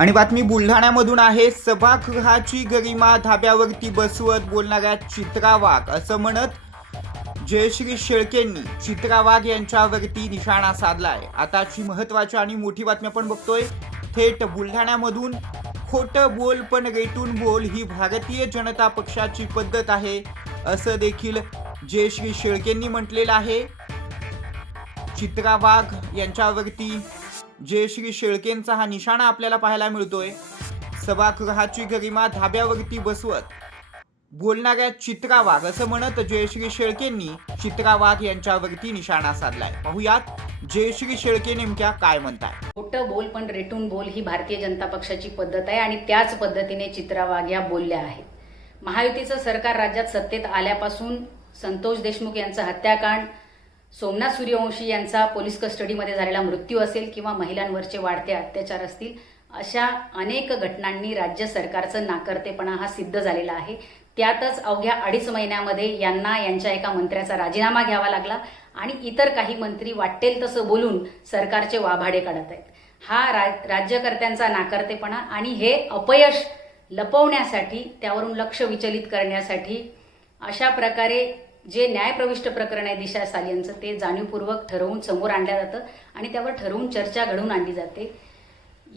आणि बातमी बुलढाण्यामधून आहे सभागृहाची गरिमा धाब्यावरती बसवत बोलणाऱ्या चित्रा वाघ. असं म्हणत जयश्री शेळकेंनी चित्रा वाघ यांच्यावरती निशाणा साधलाय. आताची महत्वाची आणि मोठी बातमी आपण बघतोय थेट बुलढाण्यामधून खोटं बोल पण रेटून बोल ही भारतीय जनता पक्षाची पद्धत आहे असं देखील जयश्री शेळकेंनी म्हटलेलं आहे. चित्रा वाघ यांच्यावरती जयश्री शेळकेंचा हा निशाणा आपल्याला पाहायला मिळतोय. सभागृहाची गरिमा धाब्यावरती बसवत बोलणाऱ्या चित्रा वाघ असं म्हणत जयश्री शेळकेंनी चित्रा वाघ यांच्यावरती निशाणा साधलाय. पाहुयात जयश्री शेळके नेमक्या काय म्हणतात खोटं बोल पण रेटून बोल ही भारतीय जनता पक्षाची पद्धत आहे आणि त्याच पद्धतीने चित्रा वाघ या बोलल्या आहेत. महायुतीचं सरकार राज्यात सत्तेत आल्यापासून संतोष देशमुख यांचा हत्याकांड सोमनाथ सूर्यवंशी यांचा पोलीस कस्टडीमध्ये झालेला मृत्यू असेल किंवा महिलांवरचे वाढते अत्याचार असतील अशा अनेक घटनांनी राज्य सरकारचं नाकर्तेपणा हा सिद्ध झालेला आहे. त्यातच अवघ्या अडीच महिन्यामध्ये यांना यांच्या एका मंत्र्याचा राजीनामा घ्यावा लागला आणि इतर काही मंत्री वाटेल तसं बोलून सरकारचे वाभाडे काढत आहेत. हा रा राज्यकर्त्यांचा नाकर्तेपणा आणि हे अपयश लपवण्यासाठी त्यावरून लक्ष विचलित करण्यासाठी अशा प्रकारे जे न्यायप्रविष्ट प्रकरण आहे दिशा सालियांचं ते जाणीवपूर्वक ठरवून समोर आणलं जातं आणि त्यावर ठरवून चर्चा घडवून आणली जाते.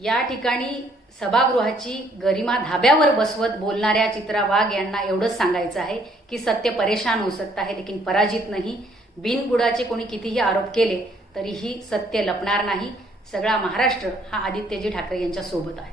या ठिकाणी सभागृहाची गरिमा धाब्यावर बसवत बोलणाऱ्या चित्रा वाघ यांना एवढंच सांगायचं आहे की सत्य परेशान हो सकता आहे लेकिन पराजित नाही. बिनबुडाचे कोणी कितीही आरोप केले तरीही सत्य लपणार नाही. सगळा महाराष्ट्र हा आदित्यजी ठाकरे यांच्या सोबत आहे.